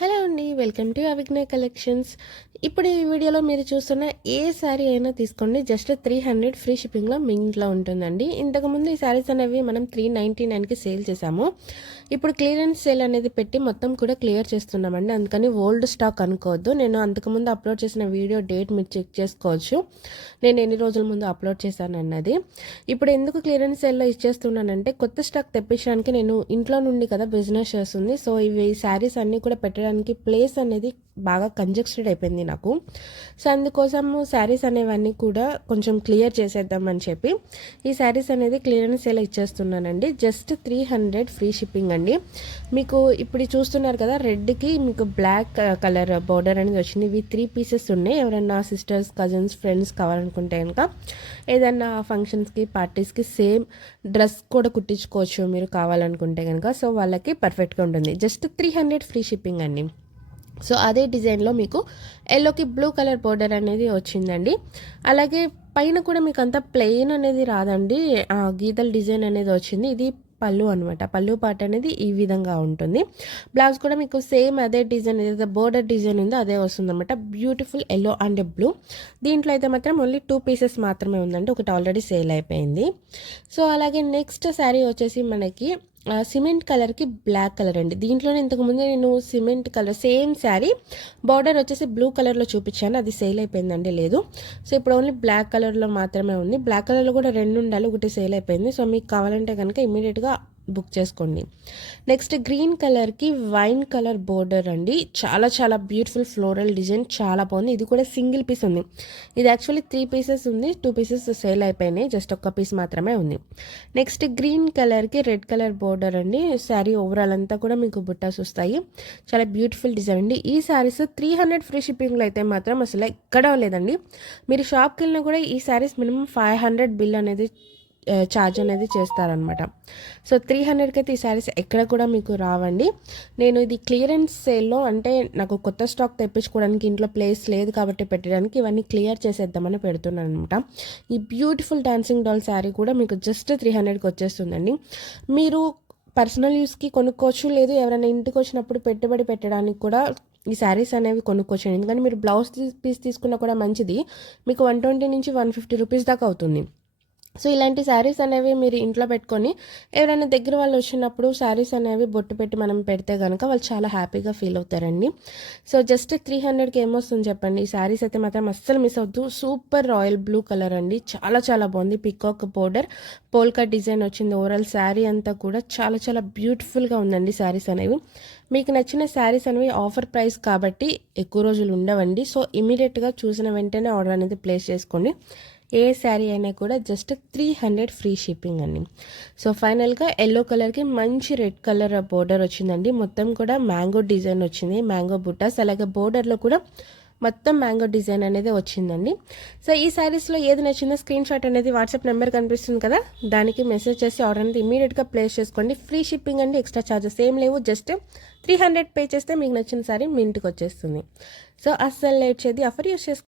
Hello అండి, welcome to అవిజ్ఞాయ్ collections. ఇప్పుడు ఈ వీడియోలో మీరు చూస్తున్న ఏ శారీ అయినా తీసుకోండి, జస్ట్ 300 ఫ్రీ షిప్పింగ్లో మీ ఇంట్లో ఉంటుందండి. ఇంతకుముందు ఈ శారీస్ అనేవి మనం 399కి సేల్ చేసాము. ఇప్పుడు క్లియరెన్స్ సేల్ అనేది పెట్టి మొత్తం కూడా క్లియర్ చేస్తున్నామండి. అందుకని ఓల్డ్ స్టాక్ అనుకోవద్దు. నేను అంతకుముందు అప్లోడ్ చేసిన వీడియో డేట్ మీరు చెక్ చేసుకోవచ్చు, నేను ఎన్ని రోజుల ముందు అప్లోడ్ చేశాను అన్నది. ఇప్పుడు ఎందుకు క్లియరెన్స్ సేల్లో ఇచ్చేస్తున్నానంటే, కొత్త స్టాక్ తెప్పించడానికి నేను ఇంట్లో నుండి కదా బిజినెస్ చేస్తుంది. సో ఇవి శారీస్ అన్నీ కూడా పెట్టడానికి ప్లేస్ అనేది బాగా కంజెస్టెడ్ అయిపోయింది నాకు. సో అందుకోసం శారీస్ అనేవన్నీ కూడా కొంచెం క్లియర్ చేసేద్దామని చెప్పి ఈ శారీస్ అనేది క్లియరెన్స్ సేల్ ఇచ్చేస్తున్నానండి. జస్ట్ 300 ఫ్రీ షిప్పింగ్ అండి. మీకు ఇప్పుడు చూస్తున్నారు కదా, రెడ్కి మీకు బ్లాక్ కలర్ బార్డర్ అనేది వచ్చింది. ఇవి 3 పీసెస్ ఉన్నాయి. ఎవరైనా సిస్టర్స్, కజిన్స్, ఫ్రెండ్స్ కావాలనుకుంటే కనుక ఏదన్నా ఫంక్షన్స్కి, పార్టీస్కి సేమ్ డ్రెస్ కూడా కుట్టించుకోవచ్చు మీరు కావాలనుకుంటే కనుక. సో వాళ్ళకి పర్ఫెక్ట్గా ఉంటుంది. జస్ట్ 300 ఫ్రీ షిప్పింగ్ అండి. సో అదే డిజైన్లో మీకు ఎల్లోకి బ్లూ కలర్ బోర్డర్ అనేది వచ్చిందండి. అలాగే పైన కూడా మీకు అంతా ప్లెయిన్ అనేది రాదండి, గీతల డిజైన్ అనేది వచ్చింది. ఇది పళ్ళు అనమాట. పళ్ళు పార్ట్ అనేది ఈ విధంగా ఉంటుంది. బ్లౌజ్ కూడా మీకు సేమ్ అదే డిజైన్, ఏదైతే బోర్డర్ డిజైన్ ఉందో అదే వస్తుంది అనమాట. Beautiful yellow and blue. దీంట్లో అయితే మాత్రం ఓన్లీ 2 పీసెస్ మాత్రమే ఉందండి, ఒకటి ఆల్రెడీ సేల్ అయిపోయింది. సో అలాగే నెక్స్ట్ శారీ వచ్చేసి మనకి సిమెంట్ కలర్కి బ్లాక్ కలర్ అండి. దీంట్లోనే ఇంతకుముందు నేను cement colour same sari border వచ్చేసి బ్లూ కలర్లో చూపించాను, అది సేల్ అయిపోయిందండి, లేదు. సో ఇప్పుడు ఓన్లీ బ్లాక్ కలర్లో మాత్రమే ఉంది. బ్లాక్ కలర్లో కూడా 2 ఉండాలి, ఒకటి సేల్ అయిపోయింది. సో మీకు కావాలంటే కనుక ఇమీడియట్గా బుక్ చేసుకోండి. నెక్స్ట్ గ్రీన్ కలర్కి వైన్ కలర్ బోర్డర్ అండి. చాలా చాలా బ్యూటిఫుల్ ఫ్లోరల్ డిజైన్, చాలా బాగుంది. ఇది కూడా సింగిల్ పీస్ ఉంది. ఇది యాక్చువల్లీ 3 పీసెస్ ఉంది, 2 పీసెస్ సేల్ అయిపోయినాయి, జస్ట్ ఒక్క పీస్ మాత్రమే ఉంది. నెక్స్ట్ గ్రీన్ కలర్కి రెడ్ కలర్ బోర్డర్ అండి. శారీ ఓవరాల్ అంతా కూడా మీకు బుట్టాస్ వస్తాయి. చాలా బ్యూటిఫుల్ డిజైన్ అండి. ఈ శారీస్ 300 ఫ్రీ షిప్పింగ్లో అయితే మాత్రం అసలు ఎక్కడా లేదండి. మీరు షాప్కి వెళ్ళినా కూడా ఈ శారీస్ మినిమం 500 బిల్ అనేది ఛార్జ్ అనేది చేస్తారనమాట. సో 300కి అయితే ఈ శారీస్ ఎక్కడ కూడా మీకు రావండి. నేను ఇది క్లియరెన్స్ సేల్లో, అంటే నాకు కొత్త స్టాక్ తెప్పించుకోవడానికి ఇంట్లో ప్లేస్ లేదు కాబట్టి పెట్టడానికి ఇవన్నీ క్లియర్ చేసేద్దామని పెడుతున్నాను అనమాట. ఈ బ్యూటిఫుల్ డాన్సింగ్ డాల్ శారీ కూడా మీకు జస్ట్ 300కి వచ్చేస్తుందండి. మీరు పర్సనల్ యూస్కి కొనుక్కోవచ్చు, లేదు ఎవరైనా ఇంటికి వచ్చినప్పుడు పెట్టుబడి పెట్టడానికి కూడా ఈ శారీస్ అనేవి కొనుక్కోవచ్చు. ఎందుకంటే మీరు బ్లౌజ్ పీస్ తీసుకున్నా కూడా మంచిది, మీకు 120 నుంచి 150 రూపీస్ దాకా అవుతుంది. సో ఇలాంటి శారీస్ అనేవి మీరు ఇంట్లో పెట్టుకొని ఎవరైనా దగ్గర వాళ్ళు వచ్చినప్పుడు శారీస్ అనేవి బొట్టు పెట్టి మనం పెడితే కనుక వాళ్ళు చాలా హ్యాపీగా ఫీల్ అవుతారండి. సో జస్ట్ 300కి ఏమొస్తుంది చెప్పండి. ఈ శారీస్ అయితే మాత్రం అస్సలు మిస్ అవద్దు. సూపర్ రాయల్ బ్లూ కలర్ అండి, చాలా చాలా బాగుంది. పికాక్ బోర్డర్, పోల్కా డిజైన్ వచ్చింది. ఓవరాల్ శారీ అంతా కూడా చాలా చాలా బ్యూటిఫుల్గా ఉందండి. శారీస్ అనేవి మీకు నచ్చిన శారీస్ అనేవి ఆఫర్ ప్రైస్ కాబట్టి ఎక్కువ రోజులు ఉండవండి. సో ఇమీడియట్గా చూసిన వెంటనే ఆర్డర్ అనేది ప్లేస్ చేసుకోండి. ఏ శారీ అయినా కూడా జస్ట్ 300 ఫ్రీ షిప్పింగ్ అండి. సో ఫైనల్గా ఎల్లో కలర్కి మంచి రెడ్ కలర్ బోర్డర్ వచ్చిందండి. మొత్తం కూడా మ్యాంగో డిజైన్ వచ్చింది, మ్యాంగో బుట్టాస్. అలాగే బోర్డర్లో కూడా మొత్తం మ్యాంగో డిజైన్ అనేది వచ్చిందండి. సో ఈ శారీస్లో ఏది నచ్చిందో స్క్రీన్ షాట్ అనేది వాట్సాప్ నెంబర్ కనిపిస్తుంది కదా, దానికి మెసేజ్ చేసి ఆర్డర్ అనేది ఇమీడియట్గా ప్లేస్ చేసుకోండి. ఫ్రీ షిప్పింగ్ అండి, ఎక్స్ట్రా ఛార్జెస్ ఏం లేవు. జస్ట్ 300 పే చేస్తే మీకు నచ్చిన శారీ మీ ఇంటికి వచ్చేస్తుంది. సో అస్సలు లేట్ చేయదు, ఆఫర్ యూస్ చేసుకోండి.